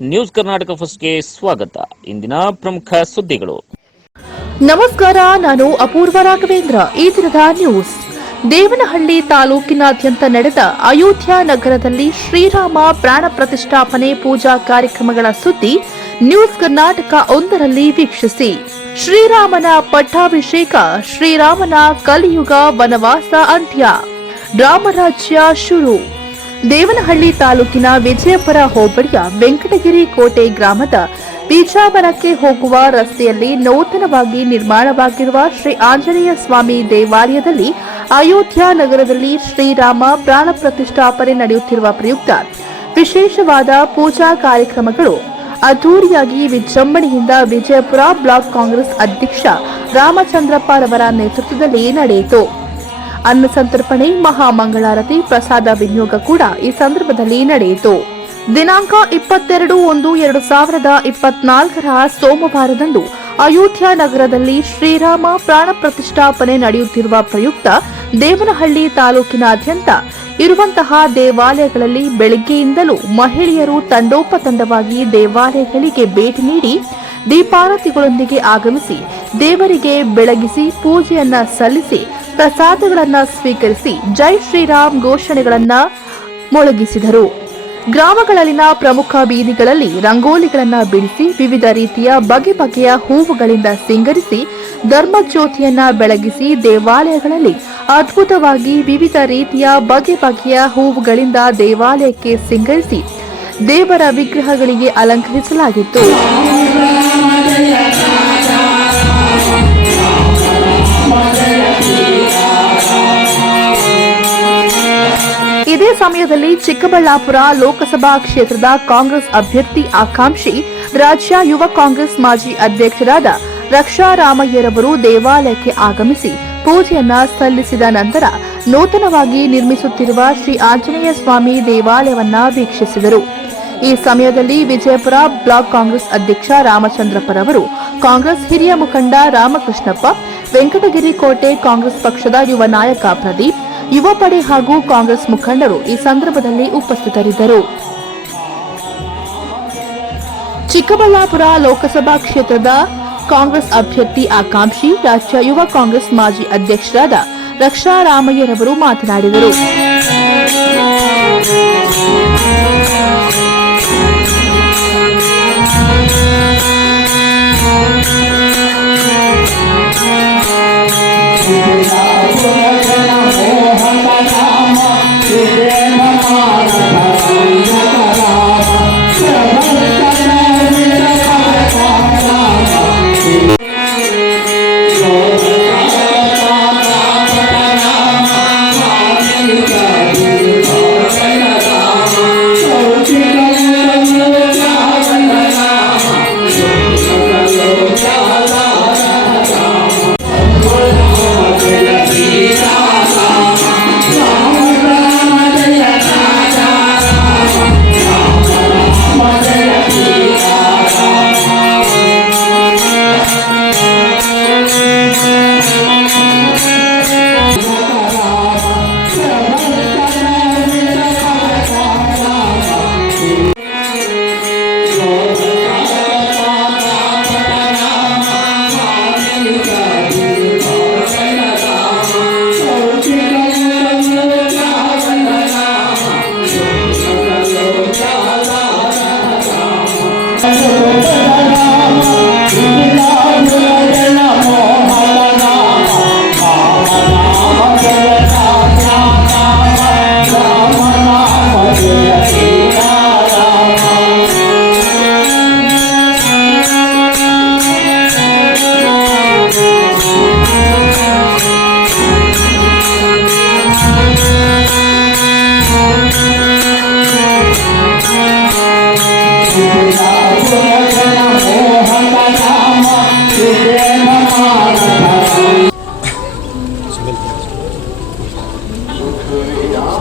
News Karnataka ಫಸ್ಟ್ಗೆ ಸ್ವಾಗತ. ಇಂದಿನ ಪ್ರಮುಖ ಸುದ್ದಿಗಳು. ನಮಸ್ಕಾರ, ನಾನು ಅಪೂರ್ವ ರಾಘವೇಂದ್ರ. ಈ ದಿನದ ನ್ಯೂಸ್. ದೇವನಹಳ್ಳಿ ತಾಲೂಕಿನಾದ್ಯಂತ ನಡೆದ ಅಯೋಧ್ಯ ನಗರದಲ್ಲಿ ಶ್ರೀರಾಮ ಪ್ರಾಣ ಪ್ರತಿಷ್ಠಾಪನೆ ಪೂಜಾ ಕಾರ್ಯಕ್ರಮಗಳ ಸುದ್ದಿ ನ್ಯೂಸ್ ಕರ್ನಾಟಕ ಒಂದರಲ್ಲಿ ವೀಕ್ಷಿಸಿ. ಶ್ರೀರಾಮನ ಪಟ್ಟಾಭಿಷೇಕ, ಶ್ರೀರಾಮನ ಕಲಿಯುಗ ವನವಾಸ ಅಂತ್ಯ, ರಾಮರಾಜ್ಯ ಶುರು. ದೇವನಹಳ್ಳಿ ತಾಲೂಕಿನ ವಿಜಯಪುರ ಹೋಬಳಿಯ ವೆಂಕಟಗಿರಿ ಕೋಟೆ ಗ್ರಾಮದ ಬೀಜಾವರಕ್ಕೆ ಹೋಗುವ ರಸ್ತೆಯಲ್ಲಿ ನೂತನವಾಗಿ ನಿರ್ಮಾಣವಾಗಿರುವ ಶ್ರೀ ಆಂಜನೇಯ ಸ್ವಾಮಿ ದೇವಾಲಯದಲ್ಲಿ ಅಯೋಧ್ಯ ನಗರದಲ್ಲಿ ಶ್ರೀರಾಮ ಪ್ರಾಣ ಪ್ರತಿಷ್ಠಾಪನೆ ನಡೆಯುತ್ತಿರುವ ಪ್ರಯುಕ್ತ ವಿಶೇಷವಾದ ಪೂಜಾ ಕಾರ್ಯಕ್ರಮಗಳು ಅದ್ದೂರಿಯಾಗಿ ವಿಜೃಂಭಣೆಯಿಂದ ವಿಜಯಪುರ ಬ್ಲಾಕ್ ಕಾಂಗ್ರೆಸ್ ಅಧ್ಯಕ್ಷ ರಾಮಚಂದ್ರಪ್ಪ ರವರ ನೇತೃತ್ವದಲ್ಲಿ ನಡೆಯಿತು. ಅನ್ನ ಸಂತರ್ಪಣೆ, ಮಹಾಮಂಗಳಾರತಿ, ಪ್ರಸಾದ ವಿನಿಯೋಗ ಕೂಡ ಈ ಸಂದರ್ಭದಲ್ಲಿ ನಡೆಯಿತು. ದಿನಾಂಕ 22/1/2024 ಸೋಮವಾರದಂದು ಅಯೋಧ್ಯ ನಗರದಲ್ಲಿ ಶ್ರೀರಾಮ ಪ್ರಾಣ ಪ್ರತಿಷ್ಠಾಪನೆ ನಡೆಯುತ್ತಿರುವ ಪ್ರಯುಕ್ತ ದೇವನಹಳ್ಳಿ ತಾಲೂಕಿನಾದ್ಯಂತ ಇರುವಂತಹ ದೇವಾಲಯಗಳಲ್ಲಿ ಬೆಳಗ್ಗೆಯಿಂದಲೂ ಮಹಿಳೆಯರು ತಂಡೋಪತಂಡವಾಗಿ ದೇವಾಲಯಗಳಿಗೆ ಭೇಟಿ ನೀಡಿ ದೀಪಾರತಿಗಳೊಂದಿಗೆ ಆಗಮಿಸಿ ದೇವರಿಗೆ ಬೆಳಗಿಸಿ ಪೂಜೆಯನ್ನ ಸಲ್ಲಿಸಿ ಪ್ರಸಾದಗಳನ್ನು ಸ್ವೀಕರಿಸಿ ಜೈ ಶ್ರೀರಾಮ್ ಘೋಷಣೆಗಳನ್ನು ಮೊಳಗಿಸಿದರು. ಗ್ರಾಮಗಳಲ್ಲಿನ ಪ್ರಮುಖ ಬೀದಿಗಳಲ್ಲಿ ರಂಗೋಲಿಗಳನ್ನು ಬಿಡಿಸಿ ವಿವಿಧ ರೀತಿಯ ಬಗೆ ಬಗೆಯ ಹೂವುಗಳಿಂದ ಸಿಂಗರಿಸಿ ಧರ್ಮಜ್ಯೋತಿಯನ್ನ ಬೆಳಗಿಸಿ ದೇವಾಲಯಗಳಲ್ಲಿ ಅದ್ಭುತವಾಗಿ ವಿವಿಧ ರೀತಿಯ ಬಗೆ ಬಗೆಯ ಹೂವುಗಳಿಂದ ದೇವಾಲಯಕ್ಕೆ ಸಿಂಗರಿಸಿ ದೇವರ ವಿಗ್ರಹಗಳಿಗೆ ಅಲಂಕರಿಸಲಾಗಿತ್ತು. ಇದೇ ಸಮಯದಲ್ಲಿ ಚಿಕ್ಕಬಳ್ಳಾಪುರ ಲೋಕಸಭಾ ಕ್ಷೇತ್ರದ ಕಾಂಗ್ರೆಸ್ ಅಭ್ಯರ್ಥಿ ಆಕಾಂಕ್ಷಿ ರಾಜ್ಯ ಯುವ ಕಾಂಗ್ರೆಸ್ ಮಾಜಿ ಅಧ್ಯಕ್ಷರಾದ ರಕ್ಷಾ ರಾಮಯ್ಯರವರು ದೇವಾಲಯಕ್ಕೆ ಆಗಮಿಸಿ ಪೂಜೆಯನ್ನ ಸಲ್ಲಿಸಿದ ನಂತರ ನೂತನವಾಗಿ ನಿರ್ಮಿಸುತ್ತಿರುವ ಶ್ರೀ ಆಂಜನೇಯ ಸ್ವಾಮಿ ದೇವಾಲಯವನ್ನ ವೀಕ್ಷಿಸಿದರು. ಈ ಸಮಯದಲ್ಲಿ ವಿಜಯಪುರ ಬ್ಲಾಕ್ ಕಾಂಗ್ರೆಸ್ ಅಧ್ಯಕ್ಷ ರಾಮಚಂದ್ರಪ್ಪರವರು, ಕಾಂಗ್ರೆಸ್ ಹಿರಿಯ ಮುಖಂಡ ರಾಮಕೃಷ್ಣಪ್ಪ, ವೆಂಕಟಗಿರಿ ಕೋಟೆ ಕಾಂಗ್ರೆಸ್ ಪಕ್ಷದ ಯುವ ನಾಯಕ ಪ್ರದೀಪ್, ಯುವ ಪಡೆ ಹಾಗೂ ಕಾಂಗ್ರೆಸ್ ಮುಖಂಡರು ಈ ಸಂದರ್ಭದಲ್ಲಿ ಉಪಸ್ಥಿತರಿದ್ದರು. ಚಿಕ್ಕಬಳ್ಳಾಪುರ ಲೋಕಸಭಾ ಕ್ಷೇತ್ರದ ಕಾಂಗ್ರೆಸ್ ಅಭ್ಯರ್ಥಿ ಆಕಾಂಕ್ಷಿ ರಾಜ್ಯ ಯುವ ಕಾಂಗ್ರೆಸ್ ಮಾಜಿ ಅಧ್ಯಕ್ಷರಾದ ರಕ್ಷಾ ರಾಮಯ್ಯರವರು ಮಾತನಾಡಿದರು.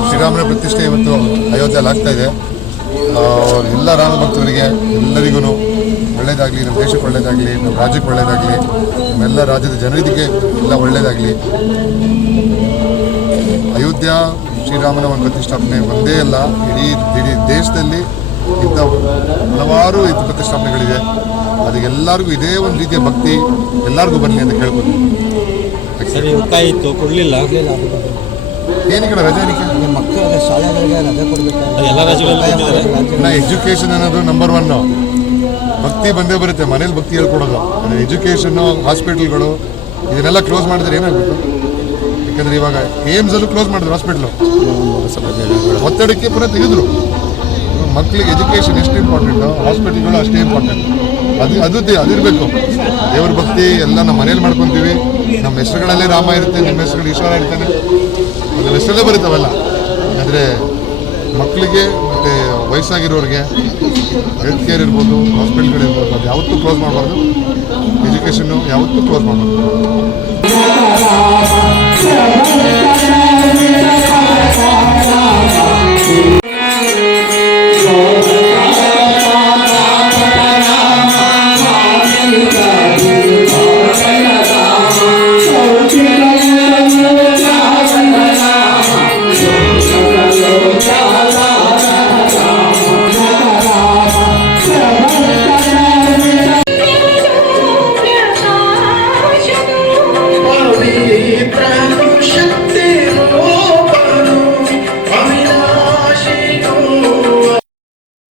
ಶ್ರೀರಾಮನ ಪ್ರತಿಷ್ಠೆ ಇವತ್ತು ಅಯೋಧ್ಯೆಯಲ್ಲಿ ಆಗ್ತಾ ಇದೆ. ಎಲ್ಲ ರಾಮ ಭಕ್ತರಿಗೆ ಎಲ್ಲರಿಗೂ ಒಳ್ಳೆಯದಾಗಲಿ, ನಮ್ಮ ದೇಶಕ್ಕೆ ಒಳ್ಳೆಯದಾಗಲಿ, ನಮ್ಮ ರಾಜ್ಯಕ್ಕೆ ಒಳ್ಳೆಯದಾಗಲಿ, ನಮ್ಮೆಲ್ಲ ರಾಜ್ಯದ ಜನರಿಗೆ ಎಲ್ಲ ಒಳ್ಳೆಯದಾಗಲಿ. ಅಯೋಧ್ಯ ಶ್ರೀರಾಮನ ಒಂದು ಪ್ರತಿಷ್ಠಾಪನೆ ಒಂದೇ ಅಲ್ಲ, ಇಡೀ ದೇಶದಲ್ಲಿ ಇಂಥ ಹಲವಾರು ಇದು ಪ್ರತಿಷ್ಠಾಪನೆಗಳಿದೆ. ಅದಕ್ಕೆಲ್ಲರಿಗೂ ಇದೇ ಒಂದು ರೀತಿಯ ಭಕ್ತಿ ಎಲ್ಲರಿಗೂ ಬರಲಿ ಅಂತ ಕೇಳ್ಬೋದು. ಸರಿ, ಒತ್ತಾಯ ಇತ್ತು, ಕೊಡಲಿಲ್ಲ. ಏನಕ್ಕೆ ರಜೆ ಏನಕ್ಕೆ? ಮಕ್ಕಳಿಗೆ ಶಾಲೆಗಳಿಗೆ ರಜೆ ಕೊಡಬೇಕು. ಎಲ್ಲ ರಾಜ್ಯಗಳಲ್ಲಿ ಎಜುಕೇಷನ್ ಅನ್ನೋದು ನಂಬರ್ 1. ಭಕ್ತಿ ಬಂದೇ ಬರುತ್ತೆ, ಮನೇಲಿ ಭಕ್ತಿ ಹೇಳ್ಕೊಡೋದು. ಅಂದರೆ ಎಜುಕೇಷನ್ನು, ಹಾಸ್ಪಿಟಲ್ಗಳು ಇದನ್ನೆಲ್ಲ ಕ್ಲೋಸ್ ಮಾಡಿದ್ರೆ ಏನಾಗಬೇಕು? ಯಾಕಂದರೆ ಇವಾಗ ಏಮ್ಸಲ್ಲೂ ಕ್ಲೋಸ್ ಮಾಡಿದ್ರು ಹಾಸ್ಪಿಟ್ಲು, ಒತ್ತಡಕ್ಕೆ ಪುನಃ ತೆಗೆದ್ರು. ಮಕ್ಕಳಿಗೆ ಎಜುಕೇಷನ್ ಎಷ್ಟು ಇಂಪಾರ್ಟೆಂಟು, ಹಾಸ್ಪಿಟಲ್ಗಳು ಅಷ್ಟೇ ಇಂಪಾರ್ಟೆಂಟ್. ಅದಿರಬೇಕು. ದೇವ್ರ ಭಕ್ತಿ ಎಲ್ಲ ನಮ್ಮ ಮನೇಲಿ ಮಾಡ್ಕೊತೀವಿ. ನಮ್ಮ ಹೆಸರುಗಳಲ್ಲೇ ರಾಮ ಇರುತ್ತೆ, ನಿಮ್ಮ ಹೆಸರುಗಳು ಈಶ್ವರ ಇರ್ತಾನೆ, ಅದು ಹೆಸರಲ್ಲೇ ಬರುತ್ತವಲ್ಲ. ಆದರೆ ಮಕ್ಕಳಿಗೆ ಮತ್ತು ವಯಸ್ಸಾಗಿರೋರಿಗೆ ಹೆಲ್ತ್ ಕೇರ್ ಇರ್ಬೋದು, ಹಾಸ್ಪಿಟಲ್ಗಳಿರ್ಬೋದು, ಅದು ಯಾವತ್ತೂ ಕ್ಲೋಸ್ ಮಾಡಬಾರ್ದು. ಎಜುಕೇಷನ್ನು ಯಾವತ್ತೂ ಕ್ಲೋಸ್ ಮಾಡಬಾರ್ದು.